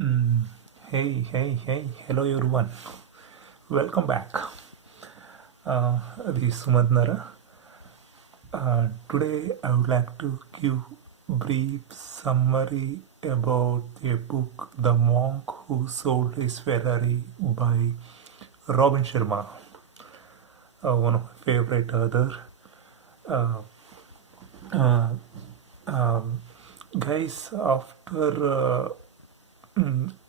Mm, hey, hello everyone. Welcome back. This is Sumant Nara. Today I would like to give brief summary about a book, The Monk Who Sold His Ferrari by Robin Sharma, one of my favorite author. Uh, uh, um, Guys, after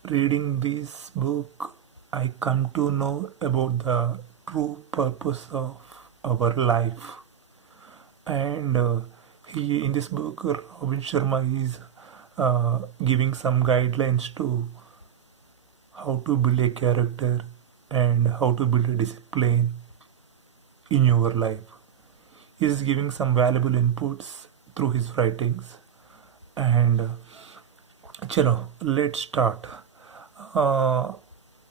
reading this book, I come to know about the true purpose of our life. And he, in this book, Robin Sharma is giving some guidelines to how to build a character and how to build a discipline in your life. He is giving some valuable inputs through his writings. And chalo, let's start. Uh,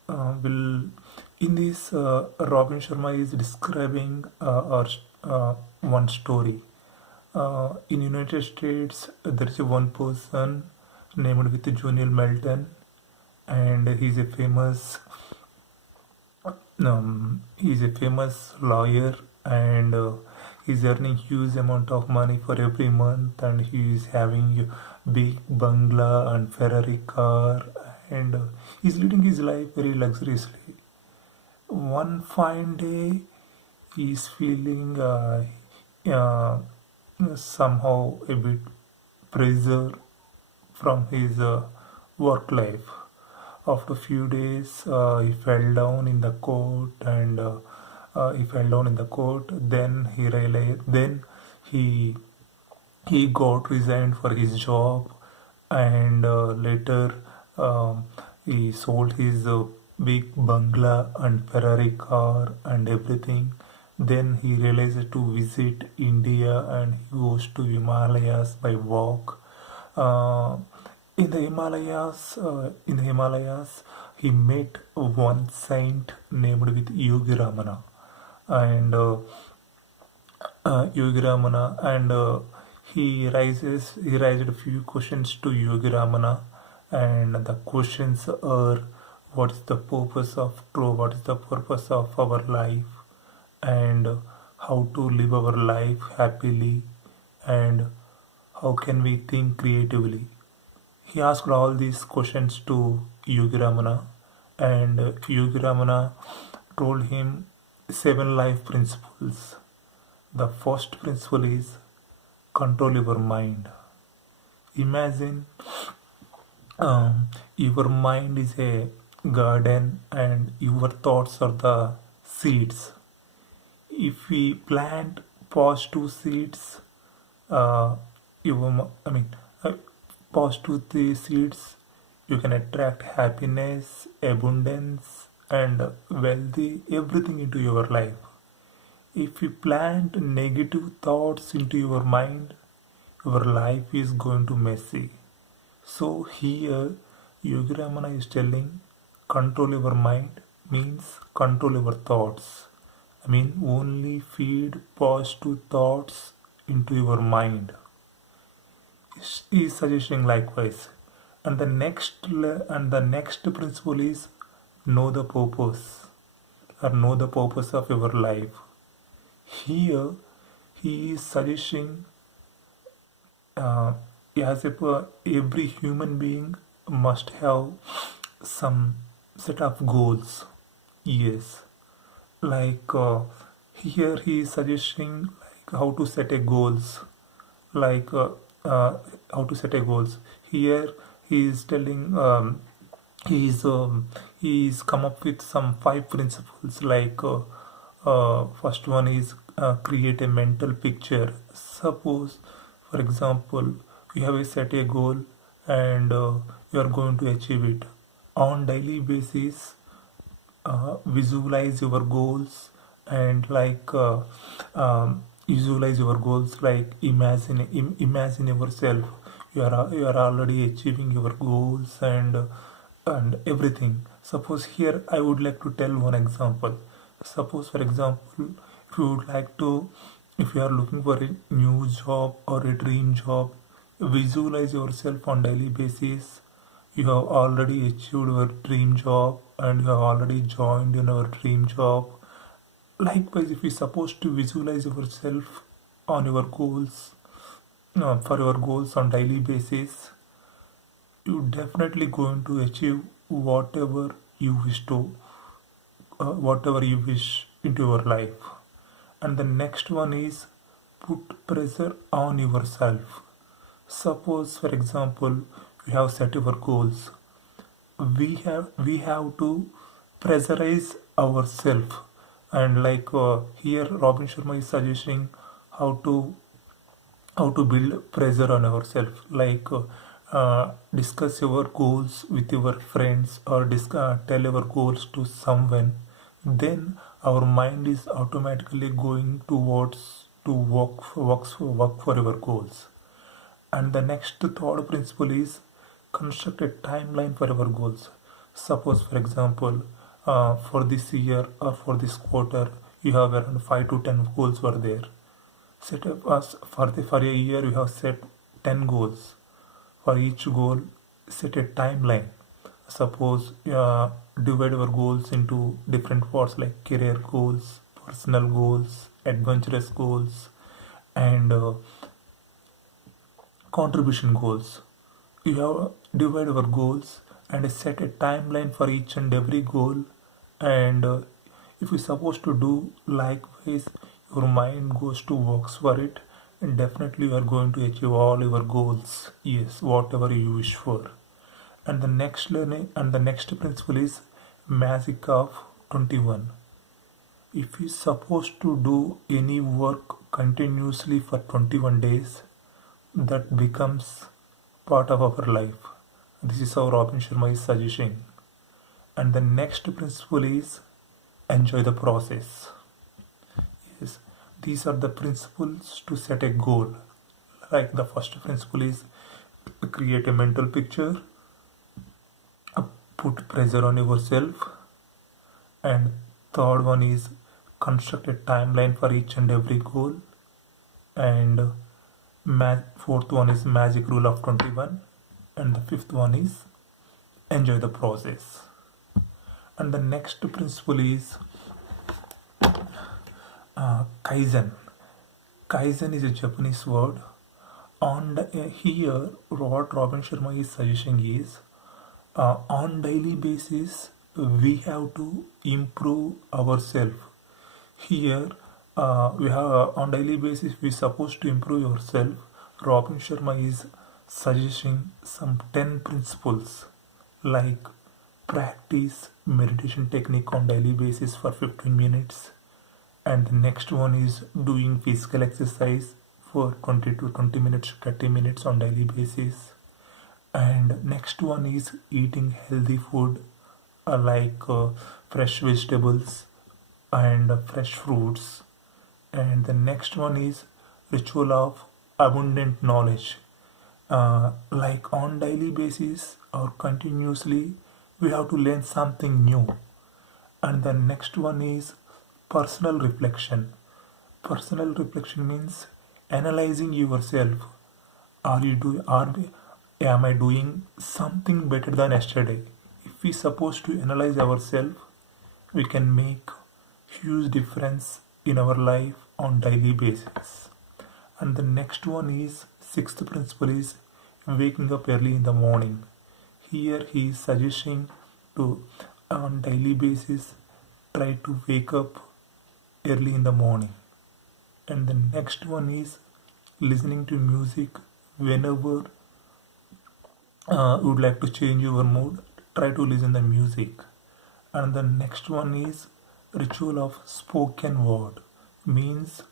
will in this Robin Sharma is describing one story. In United States, there is one person named with Junior Melton, and he's a famous lawyer, and he's earning huge amount of money for every month, and he's having big bungalow and Ferrari car, and he's leading his life very luxuriously. One fine day, he's feeling uh, somehow a bit pressure from his work life. After a few days, he fell down in the court, and he fell down in the court. Then he realized. Then he he got resigned for his job, and later he sold his big bungalow and Ferrari car and everything. Then he realized to visit India, and he goes to Himalayas by walk. uh, in the Himalayas, he met one saint named with Yogi Ramana, and Yogi Ramana, and he raised a few questions to Yogi Ramana, and the questions are: what is the purpose of true? What is the purpose of our life? And how to live our life happily? And how can we think creatively? He asked all these questions to Yogi Ramana, and Yogi Ramana told him seven life principles. The first principle is control your mind. Imagine your mind is a garden and your thoughts are the seeds. If we plant positive seeds, uh, I mean, positive the seeds, you can attract happiness, abundance, and wealthy, everything into your life. If you plant negative thoughts into your mind, your life is going to messy. So here, Yogi Ramana is telling, control your mind means control your thoughts. I mean, only feed positive thoughts into your mind. He is suggesting likewise. And the next principle is know the purpose, or know the purpose of your life. Here, he is suggesting, uh, as if every human being must have some set of goals. Yes, like here he is suggesting like how to set a goals, like uh, how to set a goals. Here he is telling, he's come up with some five principles, like first one is create a mental picture. Suppose, for example, you have set a goal, and you are going to achieve it on daily basis. Visualize your goals, and like visualize your goals, like imagine yourself, you are already achieving your goals, and everything. Suppose here I would like to tell one example. Suppose, for example, if you would like to, if you are looking for a new job or a dream job, visualize yourself on daily basis you have already achieved your dream job and you have already joined in our dream job. Likewise, if you supposed to visualize yourself on your goals, for your goals on daily basis, you definitely going to achieve whatever you wish to, whatever you wish into your life. And the next one is put pressure on yourself. Suppose, for example, you have set your goals. We have to pressurize ourselves, and like here Robin Sharma is suggesting how to how to build pressure on ourselves, like discuss your goals with your friends or tell your goals to someone. Then our mind is automatically going towards to work for your goals. And the next third principle is construct a timeline for our goals. Suppose, for example, for this year or for this quarter, you have around 5 to 10 goals were there. Set up as for a year, you have set 10 goals. For each goal, set a timeline. Suppose divide our goals into different parts like career goals, personal goals, adventurous goals, and contribution goals. You have divide our goals and set a timeline for each and every goal. And if you're supposed to do likewise, your mind goes to works for it, and definitely you are going to achieve all your goals. Yes, whatever you wish for. And the next learning and the next principle is magic of 21. If you're supposed to do any work continuously for 21 days, that becomes part of our life. This is how Robin Sharma is suggesting. And the next principle is enjoy the process. Yes, these are the principles to set a goal. Like the first principle is create a mental picture, put pressure on yourself, and third one is construct a timeline for each and every goal, and fourth one is magic rule of 21, and the fifth one is enjoy the process. And the next principle is kaizen. Kaizen is a Japanese word. On here, what Robin Sharma is suggesting is on daily basis we have to improve ourselves. Here we have on daily basis we supposed to improve yourself. Robin Sharma is suggesting some 10 principles, like practice meditation technique on daily basis for 15 minutes, and the next one is doing physical exercise for 20 to 20 minutes 30 minutes on daily basis, and next one is eating healthy food, like fresh vegetables and fresh fruits, and the next one is ritual of abundant knowledge, like on daily basis or continuously we have to learn something new. And the next one is personal reflection. Personal reflection means analyzing yourself. Am I doing something better than yesterday? If we supposed to analyze ourselves, we can make huge difference in our life on daily basis. And the next one is sixth principle is waking up early in the morning. Here he is suggesting to on daily basis try to wake up early in the morning. And the next one is listening to music whenever you would like to change your mood, try to listen the music. And the next one is ritual of spoken word, means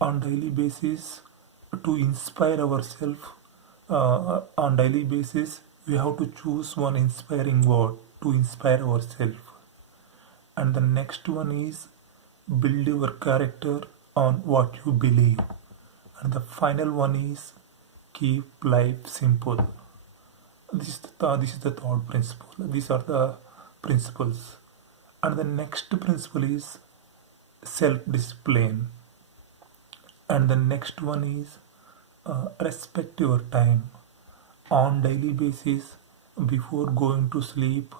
on daily basis to inspire ourselves. On daily basis we have to choose one inspiring word to inspire ourselves. And the next one is build your character on what you believe. And the final one is keep life simple. This is the third principle. These are the principles. And the next principle is self-discipline. And the next one is respect your time. On daily basis before going to sleep,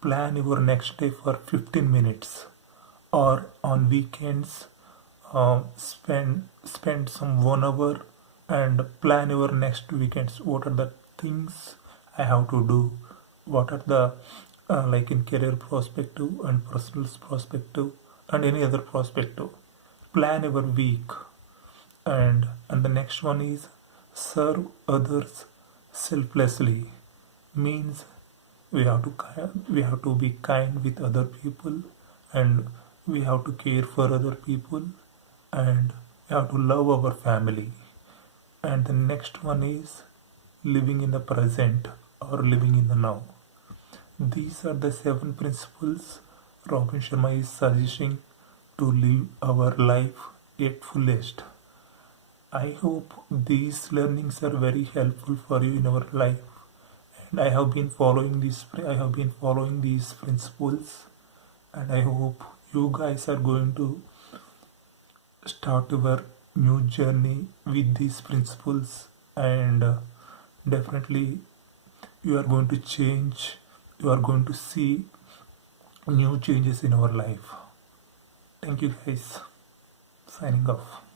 plan your next day for 15 minutes, or on weekends, spend some 1 hour and plan your next weekends. What are the things I have to do? What are the like in career perspective and personal perspective and any other perspective? Plan your week. And the next one is serve others selflessly. Means we have to be kind with other people, and we have to care for other people, and we have to love our family. And the next one is living in the present or living in the now. These are the 7 principles Robin Sharma is suggesting to live our life at fullest. I hope these learnings are very helpful for you in our life, and I have been following these principles, and I hope you guys are going to start your new journey with these principles, and definitely you are going to change. You are going to see new changes in our life. Thank you guys. Signing off.